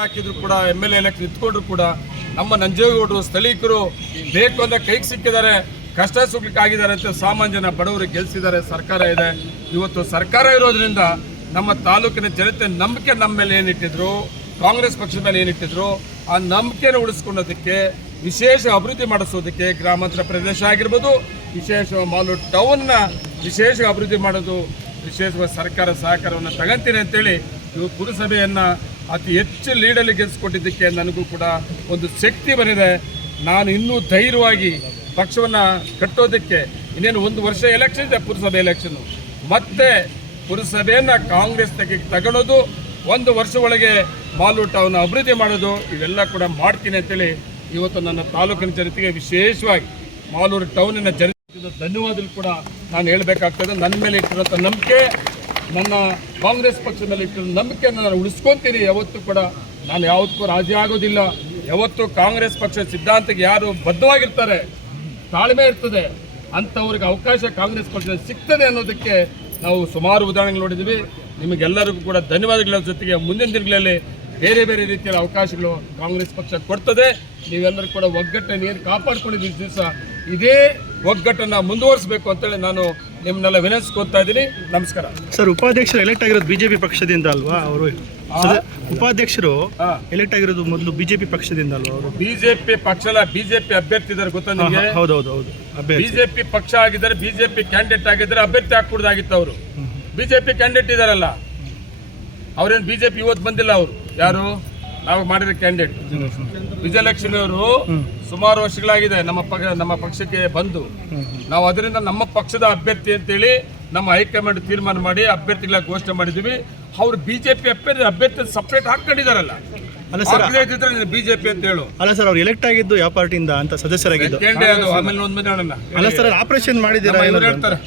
ಹಾಕಿದ್ರು ಕೂಡ M L election ನಿಂತ್ಕೊಂಡ್ರು ಕೂಡ, ನಮ್ಮ ನಂಜೇಗೌಡರು ಸ್ಥಳೀಕರು ಬೇಕು ಅಂತ ಕೈಗೆ ಸಿಕ್ಕಿದ್ದಾರೆ, ಕಷ್ಟ ಸುಖಕ್ಕಾಗಿದ್ದಾರೆ ಅಂತ ಸಾಮಾನ್ಯ ಜನ ಬಡವರು ಗೆಲ್ಸಿದ್ದಾರೆ, ಸರ್ಕಾರ ಇದೆ. ಇವತ್ತು ಸರ್ಕಾರ ಇರೋದ್ರಿಂದ ನಮ್ಮ ತಾಲೂಕಿನ ಜನತೆ ನಂಬಿಕೆ ನಮ್ಮ ಮೇಲೆ ಏನಿಟ್ಟಿದ್ರು ಕಾಂಗ್ರೆಸ್ ಪಕ್ಷದ ಮೇಲೆ ಏನಿಟ್ಟಿದ್ರು ಆ ನಂಬಿಕೆನ ಉಳಿಸ್ಕೊಳ್ಳೋದಕ್ಕೆ, ವಿಶೇಷ ಅಭಿವೃದ್ಧಿ ಮಾಡಿಸೋದಕ್ಕೆ ಗ್ರಾಮಾಂತರ ಪ್ರದೇಶ ಆಗಿರ್ಬೋದು, ವಿಶೇಷ ಮಾಲು ಟೌನ್ನ ವಿಶೇಷ ಅಭಿವೃದ್ಧಿ ಮಾಡೋದು, ವಿಶೇಷವಾಗಿ ಸರ್ಕಾರ ಸಹಕಾರವನ್ನು ತಗಂತೀನಿ ಅಂತೇಳಿ ಇವು ಪುರಸಭೆಯನ್ನು ಅತಿ ಹೆಚ್ಚು ಲೀಡಲ್ಲಿ ಗೆಲ್ಲಿಸ್ಕೊಟ್ಟಿದ್ದಕ್ಕೆ ನನಗೂ ಕೂಡ ಒಂದು ಶಕ್ತಿ ಬಂದಿದೆ. ನಾನು ಇನ್ನೂ ಧೈರ್ಯವಾಗಿ ಪಕ್ಷವನ್ನು ಕಟ್ಟೋದಕ್ಕೆ ಇನ್ನೇನು ಒಂದು ವರ್ಷ ಎಲೆಕ್ಷನ್ ಇದೆ, ಪುರಸಭೆ ಎಲೆಕ್ಷನ್ನು ಮತ್ತೆ ಪುರಸಭೆಯನ್ನು ಕಾಂಗ್ರೆಸ್ ತೆಗೆ ತಗೊಳ್ಳೋದು ಒಂದು ವರ್ಷ ಒಳಗೆ ಮಾಲು ಅಭಿವೃದ್ಧಿ ಮಾಡೋದು, ಇವೆಲ್ಲ ಕೂಡ ಮಾಡ್ತೀನಿ ಅಂತೇಳಿ ಇವತ್ತು ನನ್ನ ತಾಲೂಕಿನ ಜನತೆಗೆ ವಿಶೇಷವಾಗಿ ಮಾಲೂರು ಟೌನಿನ ಜನತೆ ಧನ್ಯವಾದಗಳು ಕೂಡ ನಾನು ಹೇಳಬೇಕಾಗ್ತದೆ. ನನ್ನ ಮೇಲೆ ಇಟ್ಟಿರೋಂಥ ನಂಬಿಕೆ ನನ್ನ ಕಾಂಗ್ರೆಸ್ ಪಕ್ಷದ ಮೇಲೆ ಇಟ್ಟಿರೋ ನಂಬಿಕೆಯನ್ನು ನಾನು ಉಳಿಸ್ಕೊತೀನಿ. ಯಾವತ್ತೂ ಕೂಡ ನಾನು ಯಾವತ್ತೂ ರಾಜಿ ಆಗೋದಿಲ್ಲ. ಯಾವತ್ತೂ ಕಾಂಗ್ರೆಸ್ ಪಕ್ಷದ ಸಿದ್ಧಾಂತಕ್ಕೆ ಯಾರು ಬದ್ಧವಾಗಿರ್ತಾರೆ, ತಾಳ್ಮೆ ಇರ್ತದೆ. ಅಂಥವ್ರಿಗೆ ಅವಕಾಶ ಕಾಂಗ್ರೆಸ್ ಪಕ್ಷದಲ್ಲಿ ಸಿಗ್ತದೆ ಅನ್ನೋದಕ್ಕೆ ನಾವು ಸುಮಾರು ಉದಾಹರಣೆಗಳು ನೋಡಿದ್ದೀವಿ. ನಿಮಗೆಲ್ಲರಿಗೂ ಕೂಡ ಧನ್ಯವಾದಗಳ. ಜೊತೆಗೆ ಮುಂದಿನ ದಿನಗಳಲ್ಲಿ ಬೇರೆ ಬೇರೆ ರೀತಿಯ ಅವಕಾಶಗಳು ಕಾಂಗ್ರೆಸ್ ಪಕ್ಷ ಕೊಡ್ತದೆ. ನೀವೆಲ್ಲರೂ ಕೂಡ ಒಗ್ಗಟ್ಟನ್ನು ಏನು ಕಾಪಾಡ್ಕೊಂಡಿದ್ದೀವಿ ದಿವಸ ಇದೇ ಒಗ್ಗಟ್ಟನ್ನು ಮುಂದುವರಿಸಬೇಕು ಅಂತೇಳಿ ನಾನು ನಿಮ್ಮನ್ನೆಲ್ಲ ವಿನಂತಿಸ್ಕೊತಾ ಇದ್ದೀನಿ. ನಮಸ್ಕಾರ. ಸರ್ ಉಪಾಧ್ಯಕ್ಷರು ಎಲೆಕ್ಟ್ ಆಗಿರೋದು ಬಿಜೆಪಿ ಪಕ್ಷದಿಂದ ಅಲ್ವಾ ಅವರು? ಉಪಾಧ್ಯಕ್ಷರು. ಎಲೆಕ್ಟ್ ಆಗಿರೋದು ಮೊದಲು ಬಿಜೆಪಿ ಪಕ್ಷದಿಂದ ಅಲ್ವಾ ಅವರು? ಬಿಜೆಪಿ ಪಕ್ಷ ಅಲ್ಲ ಬಿಜೆಪಿ ಅಭ್ಯರ್ಥಿ ಇದ್ದಾರೆ ಗೊತ್ತಾ ನಿಮಗೆ? ಹೌದೌದು ಹೌದು ಅಭ್ಯರ್ಥಿ. ಬಿಜೆಪಿ ಪಕ್ಷ ಆಗಿದ್ದಾರೆ ಬಿಜೆಪಿ ಕ್ಯಾಂಡಿಡೇಟ್ ಆಗಿದ್ರೆ ಅಭ್ಯರ್ಥಿ ಹಾಕ್ಬಿಡ್ದಾಗಿತ್ತು ಅವರು. ಬಿಜೆಪಿ ಕ್ಯಾಂಡಿಡೇಟ್ ಇದಾರಲ್ಲ. ಅವ್ರೇನು ಬಿಜೆಪಿ ಇವತ್ತು ಬಂದಿಲ್ಲ ಅವರು. ಯಾರು? ನಾವು ಮಾಡಿರೋ ಕ್ಯಾಂಡಿಡೇಟ್ ವಿಜಯಲಕ್ಷ್ಮಿ ಅವರು ಸುಮಾರು ವರ್ಷಗಳಾಗಿದೆ ನಮ್ಮ ಪಕ್ಷ ನಮ್ಮ ಪಕ್ಷಕ್ಕೆ ಬಂದು. ನಾವು ಅದರಿಂದ ನಮ್ಮ ಪಕ್ಷದ ಅಭ್ಯರ್ಥಿ ಅಂತೇಳಿ ನಮ್ಮ ಹೈಕಮಾಂಡ್ ತೀರ್ಮಾನ ಮಾಡಿ ಅಭ್ಯರ್ಥಿಗಳ ಘೋಷಣೆ ಮಾಡಿದ್ದೀವಿ. ಅವ್ರು ಬಿಜೆಪಿ ಅಭ್ಯರ್ಥಿ ಅಭ್ಯರ್ಥಿ ಸಪ್ರೇಟ್ ಹಾಕೊಂಡಿದಾರಲ್ಲ. ಬಿಜೆಪಿ ಅಂತ ಹೇಳು. ಅಲ್ಲ ಸರ್ ಅವ್ರು ಎಲೆಕ್ಟ್ ಆಗಿದ್ದು ಯಾವ ಪಾರ್ಟಿಯಿಂದ ಅಂತ ಸದಸ್ಯರಾಗಿದ್ದು? ಆಮೇಲೆ ಒಂದ್ ಸರ್ ಆಪರೇಷನ್ ಮಾಡಿದ್ದೀರಾ? ಹೇಳ್ತಾರೆ.